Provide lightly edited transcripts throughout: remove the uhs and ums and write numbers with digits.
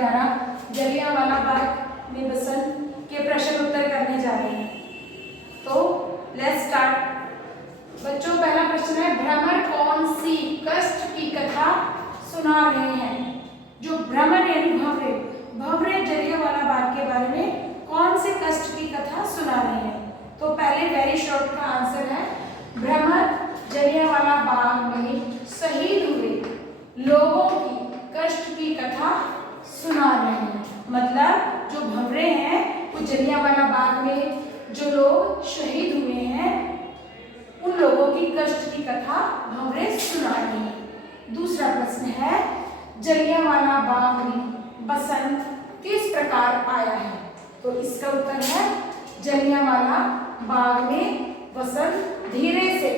11 जलियांवाला बाग में बसंत के प्रश्न उत्तर करने जा रहे हैं। तो लेट्स स्टार्ट। बच्चों, पहला प्रश्न है, भ्रमर कौन सी कष्ट की कथा सुना रहे हैं? जो भ्रमर यानी भंवरे, भंवरे जलियांवाला बाग के बारे में कौन से कष्ट की कथा सुना रहे हैं? तो पहले वेरी शॉर्ट का आंसर है, भ्रमर जलियांवाला बाग में शहीद हुए लोगों की कष्ट की कथा सुना रहे हैं। मतलब जो भंवरे हैं वो जलियांवाला बाग में जो लोग शहीद हुए हैं उन लोगों की कष्ट की कथा भंवरे सुना रहे हैं। दूसरा प्रश्न है, जलियांवाला बाग में बसंत किस प्रकार आया है? तो इसका उत्तर है, जलियांवाला बाग में बसंत धीरे से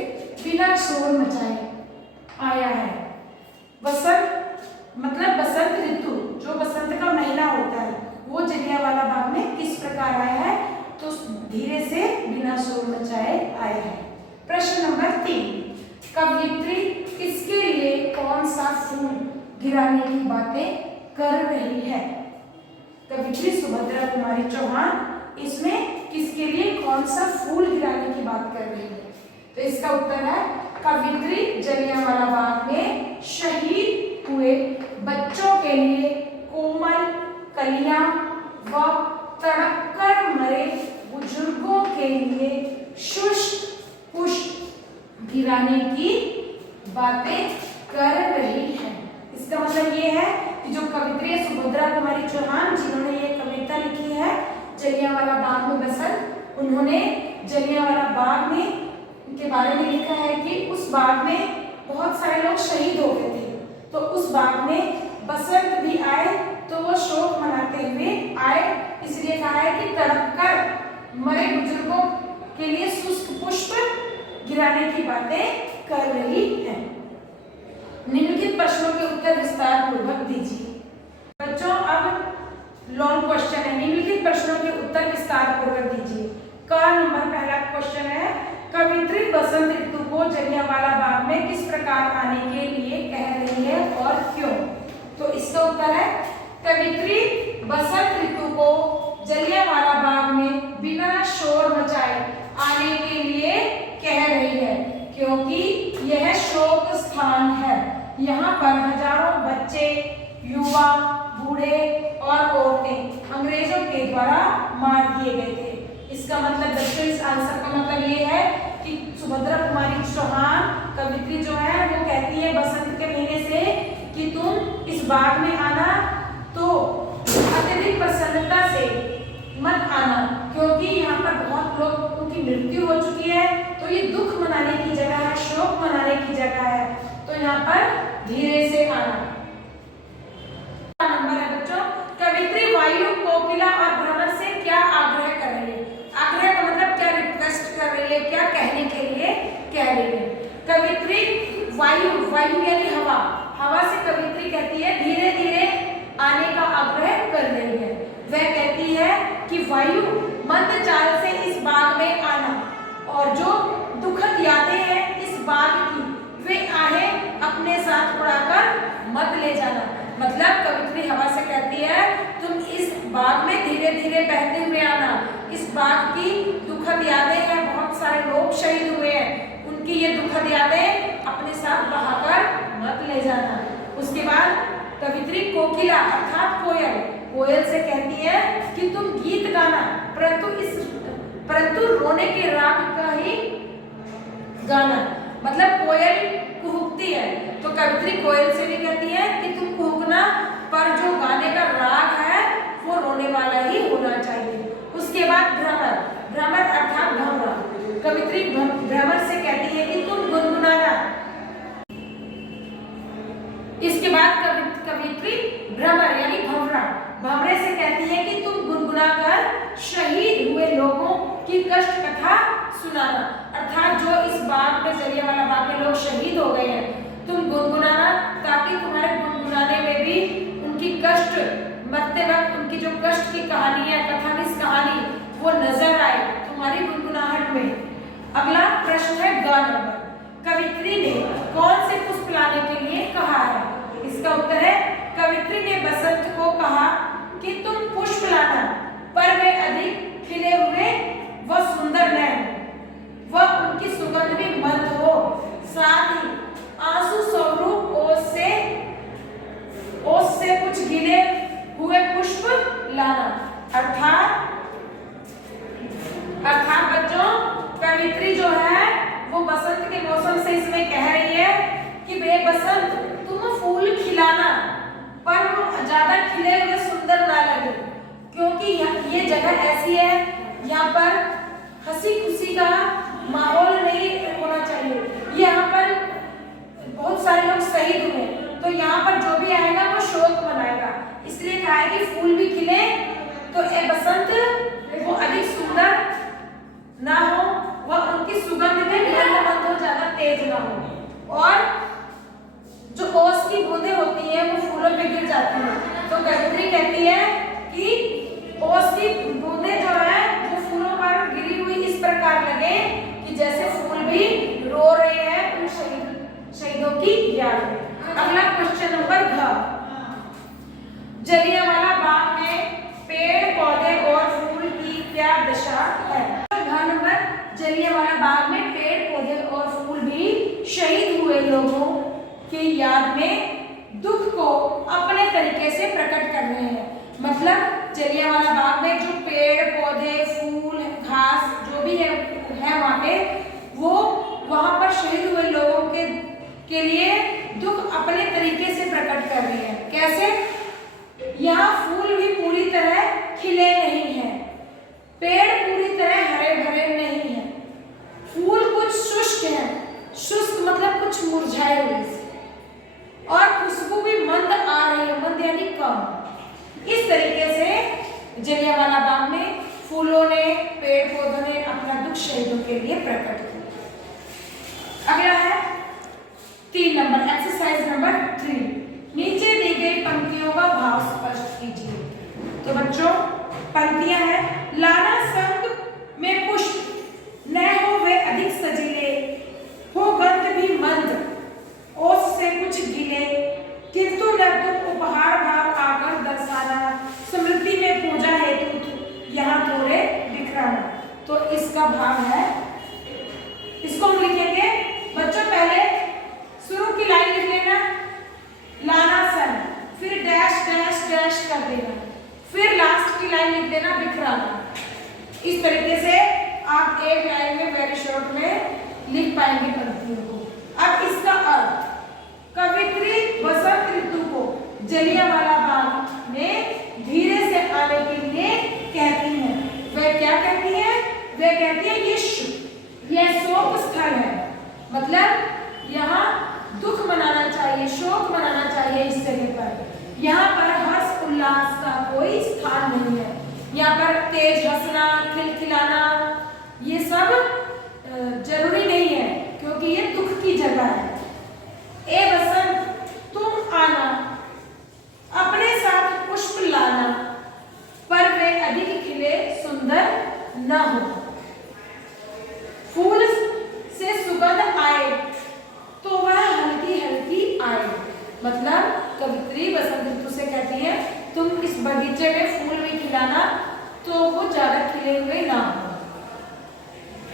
बिना शोर मचाए आया है। बसंत मतलब बसंत ऋतु, जो बसंत का महीना होता है, वो जलियांवाला बाग में किस प्रकार आया है? तो धीरे से बिना शोर मचाए आया है। प्रश्न नंबर 3, कवयित्री किसके लिए कौन सा फूल गिराने की बातें कर रही है? कवयित्री सुभद्रा कुमारी चौहान इसमें किसके लिए कौन सा फूल गिराने की बात कर रही है? तो इसका उत्तर है, कवयित्री जलियांवाला बाग में शहीद हुए बच्चों के लिए कोमल कलियां व तड़पकर मरे बुजुर्गों के लिए शुष्क पुष्प गिराने की बातें कर रही है। इसका मतलब ये है कि जो कवयित्री सुभद्रा कुमारी चौहान जिन्होंने ये कविता लिखी है जलियांवाला बाग में बसंत, उन्होंने जलियांवाला बाग में के बारे में लिखा है कि उस बाग में बहुत सारे लोग शहीद हो गए थे, तो उस बाग में बसंत भी आए तो वो शोक मनाते हुए आए, इसलिए कहा है कि तड़पकर मरे बुजुर्गों के लिए शुष्क पुष्प गिराने की बातें कर रही है। निम्नलिखित प्रश्नों के उत्तर विस्तार पूर्वक दीजिए। बच्चों, अब लॉन्ग क्वेश्चन है, निम्नलिखित प्रश्नों के उत्तर विस्तार पूर्वक दीजिए। का नंबर पहला क्वेश्चन है, कवयित्री बसंत ऋतु को जलियांवाला बाग में किस प्रकार आने के लिए कह रही है और क्यों? तो इसका उत्तर है, कवयित्री बसंत ऋतु को जलियांवाला बाग में बिना शोर मचाए आने के लिए कह रही है क्योंकि यह शोक स्थान है। यहाँ पर हजारों बच्चे, युवा, बूढ़े और औरतें अंग्रेजों के द्वारा मार दिए गए थे। इसका मतलब बच्चों, इस आंसर का मतलब ये है कि सुभद्रा कुमारी चौहान कवयित्री जो है वो कहती है बसंत के महीने से कि तुम इस बाग में आना तो अत्यधिक प्रसन्नता से मत आना, क्योंकि यहाँ पर बहुत लोगों की मृत्यु हो चुकी है, तो ये दुख मनाने की जगह है, शोक मनाने की जगह है, तो यहाँ पर धीरे से आना। नंबर है बच्चों, कवयित्री वायु, कोकिला और भ्रमर से क्या आग्रह कर रही है? आग्रह का मतलब क्या रिक्वेस्ट कर रही है, क्या कहने के लिए कह रही है? कवयित्री वायु, वायु यानी हवा, हवा से कवयित्री कहती है धीरे धीरे आने का आग्रह कर रही है। वह कहती है कि वायु, मंद चाल से इस बाग में आना और जो दुखद यादें हैं इस बाग की वे आहें अपने साथ उड़ाकर मत ले जाना। मतलब कवयित्री हवा से कहती है तुम इस बाग में धीरे धीरे बहते हुए आना, इस बाग की दुखद यादें हैं, बहुत सारे लोग शहीद हुए हैं, उनकी ये दुखद यादें अपने साथ बहाकर मत ले जाना। उसके बाद कवयित्री कोकिला अर्थात कोयल, कोयल से कहती है कि तुम गीत गाना, परंतु रोने के राग का ही गाना। मतलब कोयल कुहुकती है तो कवयित्री कोयल से भी कहती है कि तुम कुहुकना, पर जो गाने का राग है वो रोने वाला ही होना चाहिए। उसके बाद भ्रमर, भ्रमर अर्थात भंवरा, कवयित्री भ्रमर से कहती है कि तुम गुनगुनाना। इसके बाद कवयित्री भ्रमर यानी भंवरा, भंवरे से कहती है कि तुम गुनगुनाकर शहीद हुए लोगों की कष्ट कथा सुनाना, अर्थात जो इस बाग में जलियांवाला बाग में लोग शहीद हो गए हैं, तुम गुनगुनाना ताकि तुम्हारे गुनगुनाने में भी उनकी कष्ट, मरते वक्त उनकी जो कष्ट की कहानी है, कथा की कहानी, वो नजर आए तुम्हारी गुनगुनाहट में। अगला प्रश्न है ग नंबर, कवयित्री ने कौन से पुष्प लाने के लिए कहा है? इसका उत्तर है कवयित्री कवित्री ने बसंत को कहा कि तुम पुष्प लाना, पर वे अधिक खिले हुए व सुंदर न हो, वह उनकी सुगंध भी मंद हो, साथ ही आंसू स्वरूप ओस से कुछ गिले हुए पुष्प लाना। अर्थात बच्चों, कवित्री जो है वो बसंत के मौसम से इसमें कह रही है कि बे बसंत तुम फूल खिलाना, पर वो ज्यादा खिले हुए सुंदर ना लगे, क्योंकि ये जगह ऐसी है यहाँ पर हंसी खुशी का माहौल नहीं होना चाहिए। यहाँ पर बहुत सारे लोग शहीद हुए, तो यहाँ पर जो भी आएगा वो शोक मनाएगा, इसलिए कहा है कि फूल भी खिले तो ए बसंत वो अधिक सुंदर ना हो, वह उनकी सुगंध में मंद हो, ज्यादा तेज ना हो, और जो ओस की बूंदें होती हैं वो फूलों पे गिर जाती हैं। तो कवित्री कहती है कि ओस की बूंदें जो है वो फूलों पर गिरी हुई इस प्रकार लगे कि जैसे फूल भी रो रहे हैं उन शहीदों की याद में। अगला क्वेश्चन नंबर घ, जलियांवाला बाग में पेड़ पौधे और फूल की क्या दशा है? घ नंबर, जलियांवाला बाग में पेड़ पौधे और फूल भी शहीद हुए लोगों की याद में दुख को अपने तरीके से प्रकट कर रहे हैं। मतलब जलियांवाला बाग में जो पेड़ पौधे फूल घास जो भी है वहाँ पे, वो वहाँ पर शहीद हुए लोगों के लिए दुख अपने तरीके से प्रकट कर रहे हैं। कैसे? यहाँ फूल भी पूरी तरह खिले नहीं हैं, पेड़ पूरी तरह हरे भरे नहीं हैं, फूल कुछ शुष्क हैं, शुष्क मतलब कुछ मुरझाए हुए, और खुशबू भी मंद आ रही है, मंद यानी कम। इस तरीके से जलियांवाला बाग में फूलों ने पेड़ पौधों ने अपना दुख शहीदों के लिए प्रकट किया। अगला है 3 नंबर, एक्सरसाइज नंबर 3, नीचे दी गई पंक्तियों का भाव स्पष्ट कीजिए। तो बच्चों पंक्तियां हैं, लाना संग में पुष्प न हो वे अधिक सजीले, हो गंध भी मंद ओस से कुछ गिले, किंतु न तुम उपहार भाव आकर दर्शाना, स्मृति में पूजा हेतु यहाँ थोड़े बिखराना। तो इसका भाव है, इसको हम लिखेंगे बच्चों, पहले शुरू की लाइन लिख लेना, लाना सन, फिर डैश डैश डैश कर देना, फिर लास्ट की लाइन लिख देना बिखराना। इस तरीके से आप एक लाइन में वेरी शॉर्ट में लिख पाएंगे पंक्तियों को। अब इसका अर्थ, कवित्री बसंत ऋतु को जलियांवाला बाग में धीरे से आने के लिए कहती हैं। वह क्या कहती है? वह कहती है यह शोक स्थल है, मतलब यहाँ दुख मनाना चाहिए, शोक मनाना चाहिए इस जगह पर। यहाँ पर हर्ष उल्लास का कोई स्थान नहीं है, यहाँ पर तेज हंसना खिलखिलाना ये सब जरूरी नहीं है, क्योंकि ये दुख की जगह है। ए बसंत तुम आना, अपने साथ पुष्प लाना, पर वे अधिक खिले सुंदर न हो, फूल से सुगंध आए तो वह हल्की हल्की आए। मतलब कवित्री बसंत ऋतु से कहती है तुम इस बगीचे में फूल भी खिलाना तो वो ज्यादा खिले हुए ना हो,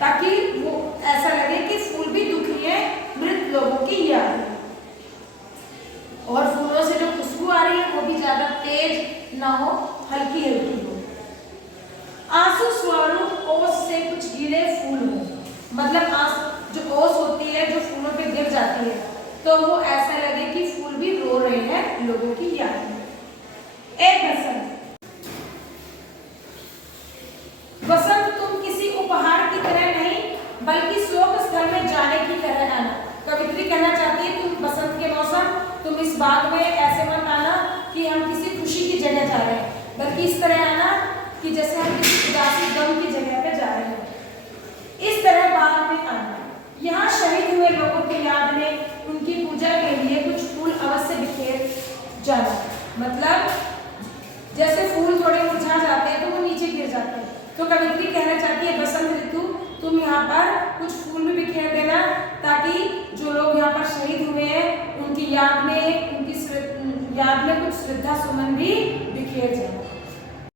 ताकि वो ऐसा लगे कि फूल भी दुखी है, मृत लोगों की याद है, और फूलों से जो खुशबू आ रही है वो भी ज्यादा तेज ना हो, हल्की हल्की हो। आंसू स्वरूप ओस से कुछ गिरे फूल हो, मतलब जो ओस होती है जो फूलों पे गिर जाती है तो वो ऐसा लगे कि फूल भी रो रहे हैं लोगों की याद में। एक बसंत तुम किसी उपहार की तरह नहीं बल्कि शोक स्थल में जाने की तरह आना। कवित्री कहना चाहती है तुम बसंत के मौसम तुम इस बाग में ऐसे मत आना कि हम किसी खुशी की जगह जा रहे हैं, बल्कि इस तरह आना कि जैसे हम किसी उदासी गम की जगह पे जा रहे हैं। इस तरह बाग में आना, यहाँ शहीद हुए लोगों की याद में उनकी पूजा के लिए कुछ फूल अवश्य बिखेर जाना। मतलब जैसे फूल थोड़े मुरझा जाते हैं तो वो नीचे गिर जाते हैं, तो कवित्री कहना चाहती है बसंत ऋतु तुम यहाँ पर कुछ फूल भी बिखेर देना, ताकि जो लोग यहाँ पर शहीद हुए हैं उनकी याद में कुछ श्रद्धा सुमन भी बिखेर जाए।